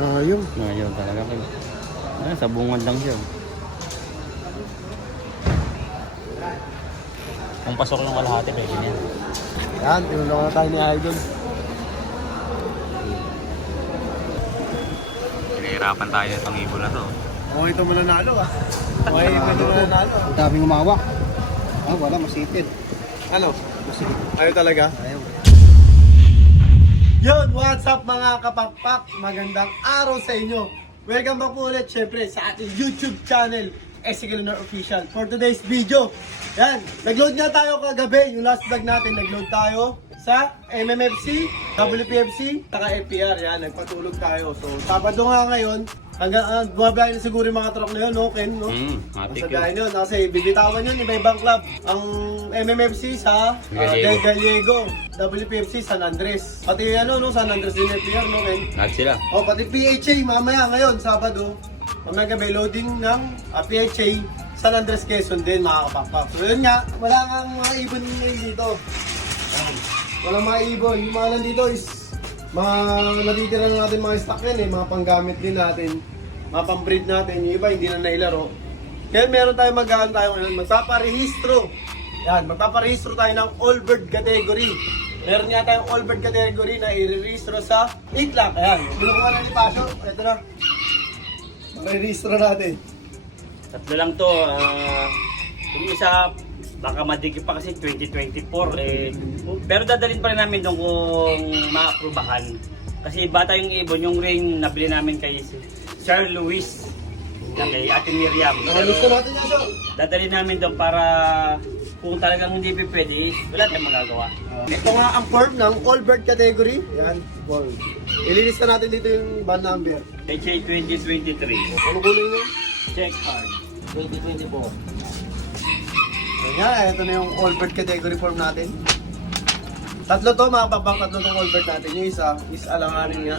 Yung. Ayaw talaga kayo. Sa bungad lang siya. Kung pasok ng kalahati, pwede niya. Yan, tinulungan na tayo ni Idol. Pinahirapan tayo itong ibon na to. Okay, ito mananalo ah. Okay, ito mananalo. Ang daming umawa. Wala, masitin. Ano? Masitin. Ayaw talaga? Ayaw. Yun, what's up mga kapakpak? Magandang araw sa inyo. Welcome back po ulit syempre sa ating YouTube channel, Ezekiel Honor Official. For today's video, yan, nagload nga tayo kagabi. Yung last vlog natin, nagload tayo sa MMFC, WPFC, saka FPR. Yan, nagpatulog tayo. So, Sabado nga ngayon, hanggang bumabiyahin na siguro yung mga truck na yun, no, Ken? No? Matik Sa yun. biyahe yun, kasi bibitawan yun, iba-ibang club. Ang MMFC sa Gallego. Gallego, WPFC San Andres. Pati ano, no, San Andres din FPR, no, Ken? Lahat sila. O, pati PHA, mamaya ngayon, Sabado, mamaya gabi, loading ng PHA San Andres Quezon din, mga kapakpak. So yun nga, wala nga mga ibon ngayon dito. Walang mga ibon. Yung mga nandito is mga natitira na natin mga stock yan mga panggamit din natin, mga pambreed natin. Yung iba hindi na nailaro. Kaya meron tayong mag-aan tayo ngayon, magpaparehistro. Yan, magpaparehistro tayo ng all bird category. Meron nga tayong all bird category na i-rehistro sa itlak. Ayan, binukuha na ni Pasio. Ito na. Mag-rehistro natin. Tatlo lang to. Yung isa, baka madikit pa kasi 2024 eh. Pero dadalhin pa rin namin doon kung maaprubahan. Kasi bata yung ibon, yung ring nabili namin kay Sir Luis na kay Ate Miriam. Nakalusto natin yan, so. Dadalhin namin doon para kung talagang hindi pwede, wala tayong magagawa. Ito nga ang form ng all bird category. Yan, form. Ililista natin dito yung band number. HA 2023. Ano kulay nyo? Check card. 2024. Yan, ito na yung all bird category form natin. Tatlo to, mga papang tatlo tong all bird natin. Yung isa is alanganin nga.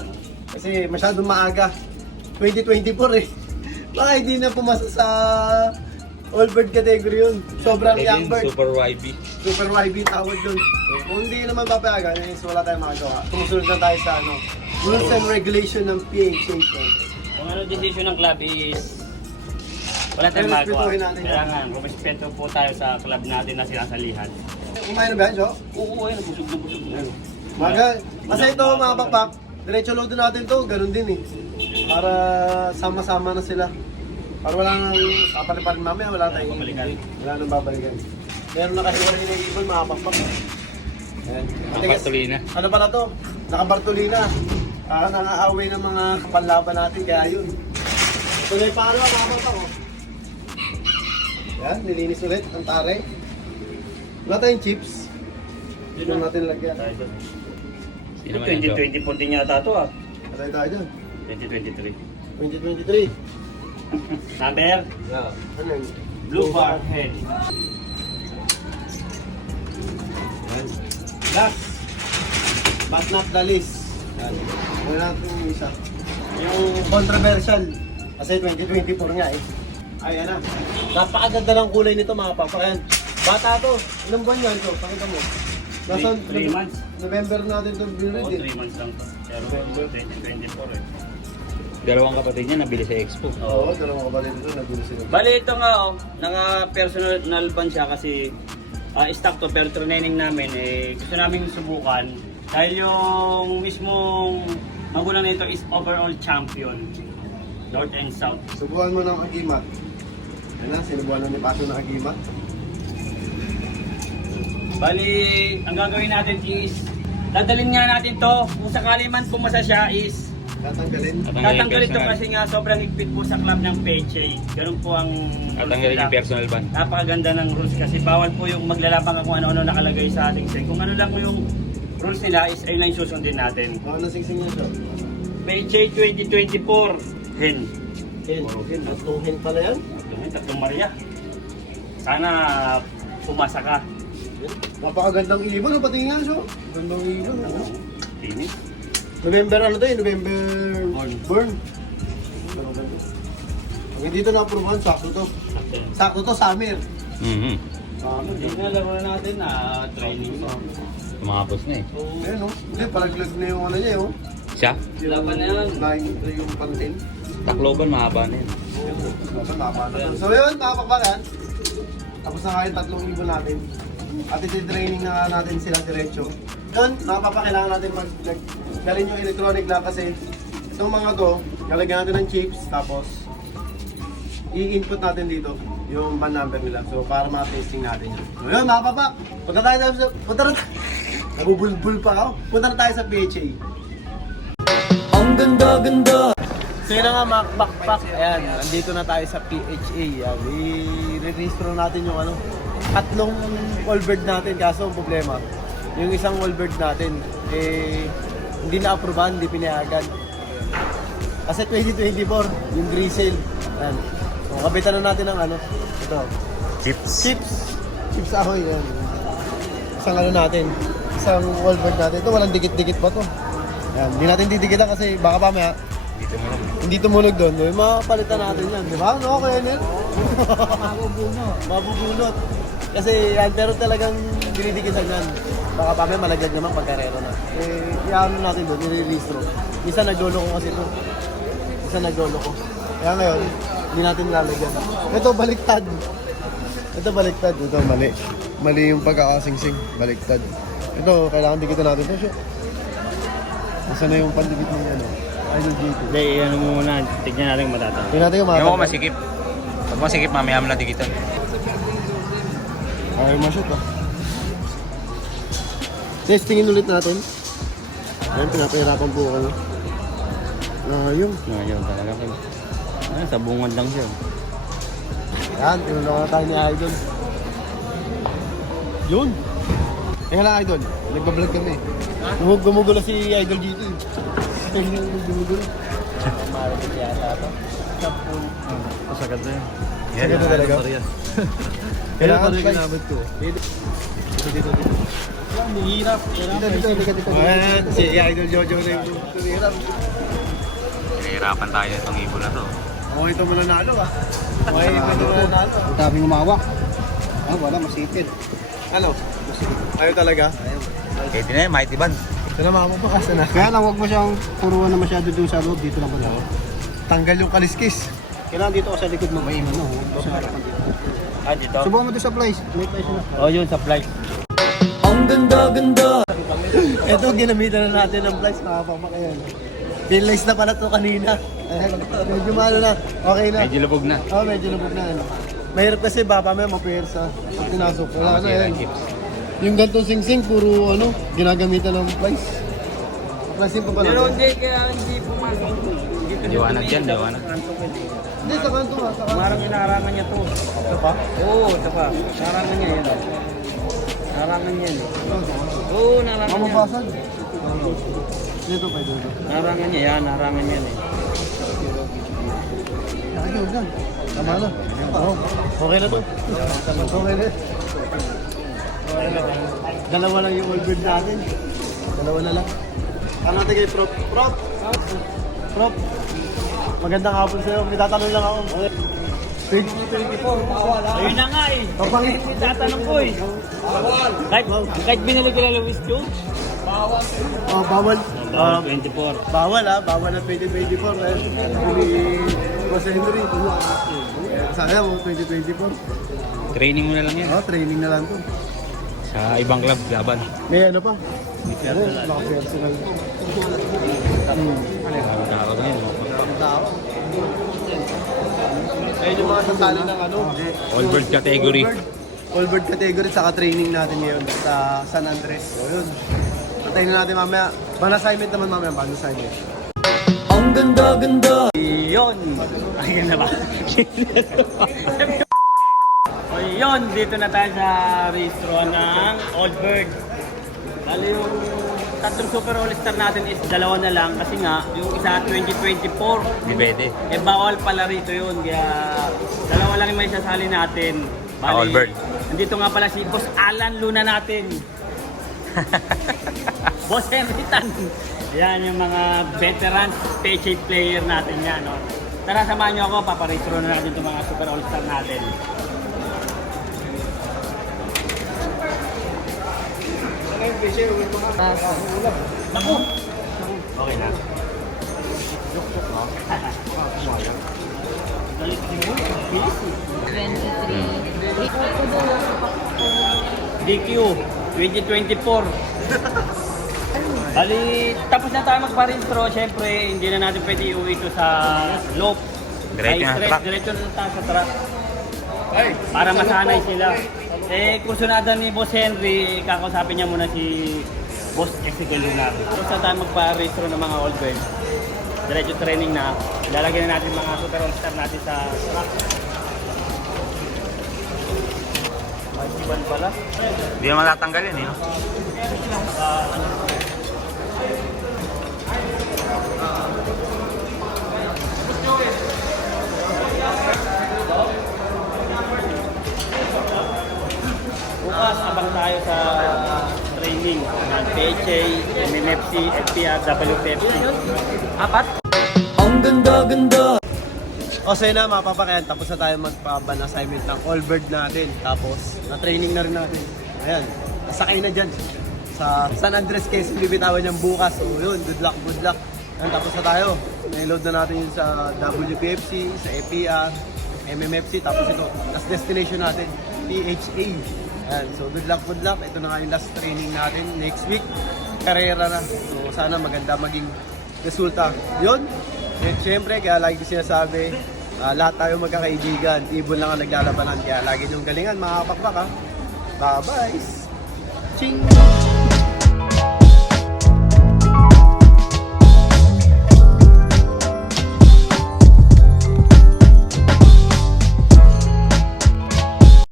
Kasi masyadong maaga. 2024 eh. Baka hindi na pumasa sa all bird category yun. Sobrang young bird. Super YB. Super YB tawag yun. So, kung hindi naman papayagan, is wala tayong magagawa. Tumusunod na tayo sa rules and regulation ng PHA. Kung ano decision ng club is wala tayong Kaya magawa. respetuhin natin yan. Kailangan, rumispeto po tayo sa club natin na sinasalihan. Kumain na ba yan, Jo? Oo, ayun, busog na busog na. Kasi ito mga pakpak, diretso load natin to, ganun din eh. Para sama-sama na sila. Para wala nang papaliparin mamaya, wala tayong Babalikan. wala nang babalikan. Meron na kasi wala yung ibon mga pakpak. Ayan. Nakabartolina. Ano pala to? Nakabartolina. Nangaaway ng mga kapanlaban natin, kaya yun. Ito na yung pangalawa mga pakpak oh. Yan, nilinis ulit ang tare. Wala tayong chips. Hindi lang natin lagyan. Tayo doon. Sino man yan, 2020 din yata ito ah. Patay tayo dyan. 2023. 2023. Number? Yeah. Ano yun? Blue bar head. Yan. Last. But not the least. Yan. Ano natin yung isa. Yung controversial. Kasi 2024 nga eh. Ayan na. Napakaganda ng kulay nito mga papayan. Bata to. Ilang buwan yan to? Pakita mo. Nasa 3 months. November natin ito Oo, binrid eh. 3 months lang to. Pero 2024 eh. Dalawang kapatid niya nabili sa Expo. Oo, dalawang kapatid ito. Nagulo sila. Bali ito nga oh, naka-personal ban siya kasi stock to pero training namin eh gusto namin subukan dahil yung mismong magulang nito is overall champion North and South. Subuhan mo ng agimat. Yan na, sinubuhan na ni Paso ng agimat. Bali, ang gagawin natin is dadalhin nga natin to kung sakali man pumasa siya is Tatanggalin. tatanggalin to kasi nga sobrang higpit po sa club ng PHA. Ganun po ang Tatanggalin yung personal ban. Napakaganda ng rules kasi bawal po yung maglalabang kung ano-ano nakalagay sa ating site. Kung ano lang po yung rules nila is ayun lang yung susundin natin. Ano singsing niya siya? PHA 2024 hen. Hen. Hen. Tatlong hen pala yan. Tatlong Maria. Sana pumasa ka. Napakagandang ibon. Pati nga siya. Gandang ibon. Finish. November ano to eh? November burn. Pag hindi ito na-approvean, sakto to. Sakto to, summer. Mhm. Hindi nga laro na natin na training mo. Tumapos na eh. Ayan oh. Hindi, palaglag na yung ano niya oh. Siya? Laban na yan. Yung pantin. Tacloban, mahaba na yan. So yun, mga pakbakan. Tapos na nga yung 3 ibon natin. At iti-training na nga natin sila diretso. Yun, mga papakailangan natin galin yung electronic lang kasi itong mga to, lalagyan natin ng chips. Tapos, i-input natin dito yung pan number nila. So, para ma-testing natin yun. So yun, mga papak. Punta na nabubulbul pa ako. Punta na tayo sa PHA. Ang ganda-ganda! So yun na nga mga backpack, ayan, nandito na tayo sa PHA. Yan. I-registro natin yung ano, 3 wallbird natin, kaso ang problema, yung isang wallbird natin, hindi na-aprobahan, hindi pinayagan. Kasi 2024, yung resale. Ayan. So, kabitan na natin ng ano, ito. Chips ahoy, yan. Isang ano natin, isang wallbird natin. Ito, walang dikit-dikit pa to. Ayan, hindi natin didikitan kasi baka pamaya, hindi tumunog doon. Yung mga palitan natin yan, di ba? No, kaya yan. Mabubunot. Kasi yan, pero talagang dinidikitan yan. Baka pa may malaglag naman pagkarero na. Iano natin doon, nire-restro. Isa naglolo ko kasi ito. Isa naglolo ko. Kaya ngayon, hindi natin lalagyan. Ito, baliktad. Ito, mali. Mali yung pagkakasingsing. Baliktad. Ito, kailangan dikitan natin ito. Isa na yung pandikit ng ano. Idol GT. Hindi, ano muna. Tignan natin yung matataw. Tingnan natin yung mga Ewan ko masikip. Pag masikip, mamaya mo na dikitan. Ay, ma-shoot ah. Testingin ulit natin. Ayan, pinapahirapan po ako. Yung. Ngayon talaga kayo. Sa bungad lang siya. Yan, tinulungan na tayo ni Idol. Yun. Teka lang Idol, nagbablog kami. Gumugulo si Idol GT. Gumugulo. Marinig yata ito. Pasagad na yun. Yan, Sagad na talaga. Kailangan pa ginamit ko. Dito. Hirap. Dito. Ayan, si Idol Jojo na yung hirap. Nahihirapan tayo itong ibon na to. Okay, ito mo nanalo ah. Okay, ito mo nanalo. Ang daming umawak. Wala, masipid. Ano? Ayaw talaga? Kaya din na yun, mighty band. Ito na mama pa kasi na. Kaya lang, huwag mo siyang puruan na masyado doon sa loob. Dito lang pala. Tanggal yung kaliskis. Kailangan dito ako sa likod mo. May ano, huwag mo sa harapan dito. Ah, dito? Subukan mo doon sa place. May place na. Oh, yun, sa flight. Ang ganda-ganda! Ito, ginamitan na natin ng flies, nakapamaka yan. Pinlace na pala to kanina. Medyo malo na. Okay na. Medyo lubog na. Oo, medyo lubog na. Ano. Mahirap kasi baka may mapwersa. Pag tinasok, wala na yan. Yung gantong singsing, puro ano, ginagamitan ng flies. Flies pa pala. Pero hindi, kaya hindi pumasok. Liwanag dyan, liwanag. Hindi, sa kanto nga. Sa kanto. Marang inarangan niya to. Ito pa? Oo, ito pa. Narangan niya yan. Narangan niya yan. Oo, narangan niya. Mamabasag. Dito pa, dito. Narangan niya yan, narangan niya yan eh. Ayun, yan. Tama na. Oo. Okay na to. Okay na. Dalawa lang yung all bird natin. Dalawa na lang. Ano natin kay Prop? Prop. Magandang hapon sa'yo. May tatanong lang ako. 2024, bawal ha? Ayun na nga eh. Kapangit. Tatanong ko eh. Bawal. Kahit binili ko na Luis George. Oh, bawal. 24. Bawal ha. Bawal na 2024. Hindi Boss Henry. Sana mo 2024. Training mo na lang yan. Oh, training na lang to. Sa ibang club, laban. May ano pa? Naka-personal. Araw na yun. Ayun yung mga sasali ng ano. All bird category. All bird category saka training natin ngayon sa San Andres. So yun. Patayin na natin mamaya. Ban assignment naman mamaya. Ban assignment. Ang ganda-ganda! Yun. Ayun na ba? O yun, dito na tayo sa restro ng Old Bird. Bali yung tatlong Super All-Star natin is dalawa na lang kasi nga yung isa 2024. Di pwede. Eh bawal pala rito yun, kaya dalawa lang yung may sasali natin. All Bird. Nandito nga pala si Boss Alan Luna natin. Boss Henry Tan. Yan yung mga veterans PHA player natin yan. No? Tara, samahan nyo ako, paparestro na natin itong mga Super All-Star natin. Naku! Okay na. mo. Galit din mo. Bilis eh. 23. DQ 2024. Bali, tapos na tayo magpa-restro. Siyempre, hindi na natin pwede iuwi ito sa loop. Diretso na sa truck. Diretso na tayo sa truck. Para masanay sila. Eh, kung sunadan ni Boss Henry, kakausapin niya muna si Boss Ezekiel Lunar. Tapos na tayo magpa-restro ng mga old birds. Diretso training na. Lalagyan na natin mga super all-star natin sa truck. May iban pala. Hindi naman tatanggalin eh. No? Bukas, abang tayo sa training ng PHA, MMFC, FPR, WPFC. Apat? O sa'yo na mga papakayan, tapos na tayo magpaban assignment ng all bird natin. Tapos, na-training na rin natin. Ayan, nasakay na dyan. Sa San Andres Quezon, bibitawan niyang bukas. O yun, good luck, good luck. Ayan, tapos na tayo. Naiload na natin yun sa WPFC, sa FPR, MMFC. Tapos ito, last destination natin, PHA. Ayan, so good luck, good luck. Ito na nga yung last training natin. Next week, karera na. So sana maganda maging resulta. Yun. At syempre, kaya lagi ko sinasabi, lahat tayo magkakaibigan. Ibon lang ang naglalabanan. Kaya lagi niyong galingan, mga kapakbak ha. Bye-bye! Ching!